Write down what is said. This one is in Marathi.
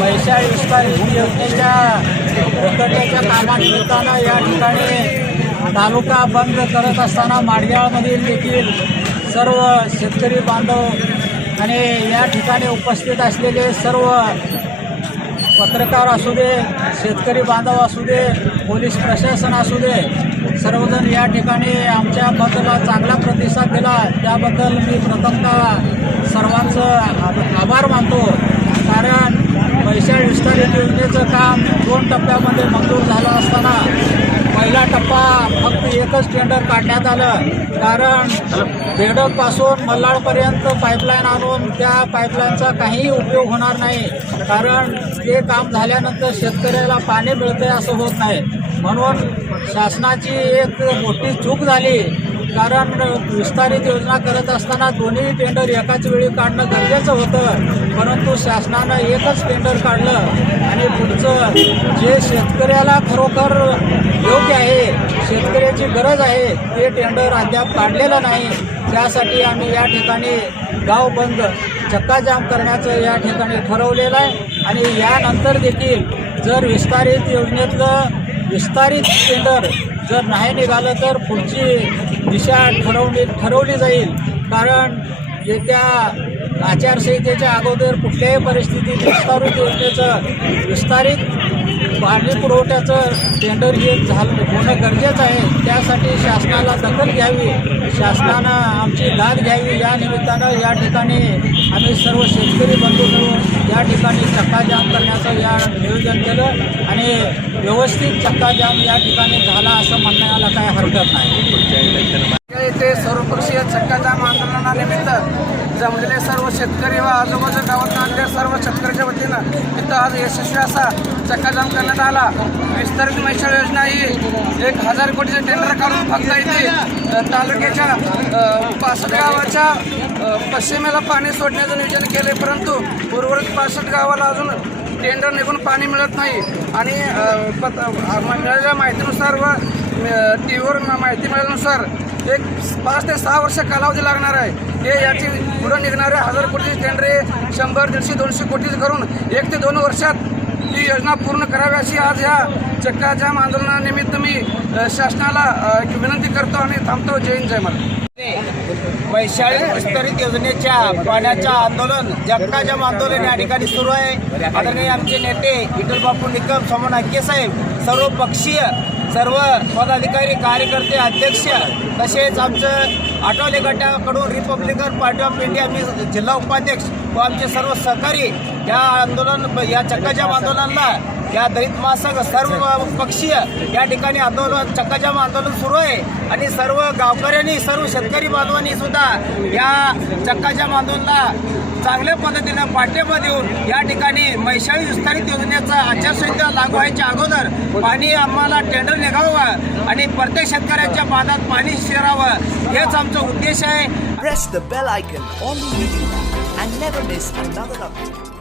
वैशाली विस्तार योजनेच्या प्रकल्पाच्या कामानिमित्तानं या ठिकाणी तालुका बंद करत असताना माडग्याळमधील देखील सर्व शेतकरी बांधव आणि या ठिकाणी उपस्थित असलेले सर्व पत्रकार असू दे, शेतकरी बांधव असू दे, पोलीस प्रशासन असू दे, सर्वजण या ठिकाणी आमच्या बंदला चांगला प्रतिसाद दिला त्याबद्दल मी प्रथमतः सर्वांचं आभार मानतो। कारण वैशाली विस्तारित योजनेचं काम 2 टप्प्यामध्ये मंजूर झालं असताना पहिला टप्पा फक्त एकच टेंडर काढण्यात आलं। कारण बेडकपासून मल्हारपर्यंत पाईपलाईन आणून त्या पाईपलाईनचा काहीही उपयोग होणार नाही, कारण ते काम झाल्यानंतर शेतकऱ्याला पाणी मिळते असं होत नाही। म्हणून शासनाची एक मोठी चूक झाली, कारण विस्तारित योजना करत असताना दोन्ही टेंडर एकाच वेळी काढणं गरजेचं होतं, परंतु शासनानं एकच टेंडर काढलं आणि पुढचं जे शेतकऱ्याला खरोखर योग्य आहे, शेतकऱ्याची गरज आहे ते टेंडर अद्याप काढलेलं नाही। त्यासाठी आम्ही या ठिकाणी गाव बंद चक्काजाम करण्याचं या ठिकाणी ठरवलेलं आहे आणि यानंतर देखील जर विस्तारित योजनेतलं विस्तारित टेंडर जर नाही निघालं तर पुढची दिशा ठरवली जाईल। कारण येत्या आचारसंहितेच्या अगोदर कुठल्याही परिस्थितीत विस्तारित योजनेचं विस्तारित पाणी पुरवठ्याचं टेंडर हे होणं गरजेचं आहे। त्यासाठी शासनाला दखल घ्यावी, शासनानं आमची दाद घ्यावी। या निमित्तानं या ठिकाणी आम्ही सर्व शेतकरी बंधू मिळून या ठिकाणी चक्काजाम करण्याचं या नियोजन केलं आणि व्यवस्थित चक्काजाम या ठिकाणी झाला असं म्हणण्याला काय हरकत नाही। येथे सर्वपक्षीय चक्काजाम आंदोलनानिमित्त जमलेले सर्व शेतकरी व आजूबाजूच्या गावात आणलेल्या सर्व शेतकऱ्याच्या वतीनं इथं आज यशस्वी असा चक्काजाम करण्यात आला। विस्तारित वैशाली योजना ही 1000 कोटीचे टेंडर काढून फक्त इथे तालुक्याच्या 65 गावाच्या पश्चिमेला पाणी सोडण्याचं नियोजन केले, परंतु उर्वरित 65 गावाला अजून टेंडर निघून पाणी मिळत नाही आणि मिळालेल्या माहितीनुसार व टीव्हीवर माहिती मिळाल्यानुसार एक 5 ते 6 वर्ष कालावधी लागणार आहे। हे याची पुढं निघणारे 1000 कोटीचे टेंडर 100, 150, 200 कोटीचे करून 1 ते 2 वर्षात ही योजना पूर्ण करावी अशी आज ह्या चक्काजाम आंदोलनानिमित्त मी शासनाला विनंती करतो आणि थांबतो। जय हिंद, जय महाराष्ट्र। वैशाली विस्तारित योजनेच्या पाण्याचं आंदोलन चक्काजाम आंदोलन या ठिकाणी सुरू आहे। आदरणीय आमचे नेते विठ्ठल बापू निकम, सोमन हाके साहेब, सर्व पक्षीय सर्व पदाधिकारी, कार्यकर्ते, अध्यक्ष तसेच आमचं आठवले गटाकडून रिपब्लिकन पार्टी ऑफ इंडिया मी जिल्हा उपाध्यक्ष व आमचे सर्व सहकारी या चक्काजाम आंदोलनाला या दलित महासंघ सर्व पक्षीय या ठिकाणी आंदोलन चक्काजाम आंदोलन सुरू आहे आणि सर्व गावकऱ्यांनी सर्व शेतकरी बांधवांनी सुद्धा या चक्काजाम आंदोलनाला चांगल्या पद्धतीनं पाठिंबा देऊन या ठिकाणी वैशाली विस्तारित योजनेचा आचारसंहिता लागू व्हायच्या अगोदर पाणी आम्हाला टेंडर निघावं आणि प्रत्येक शेतकऱ्यांच्या बांधात पाणी शिरावं हेच आमचा उद्देश आहे। Press the bell icon on the video and never miss another update.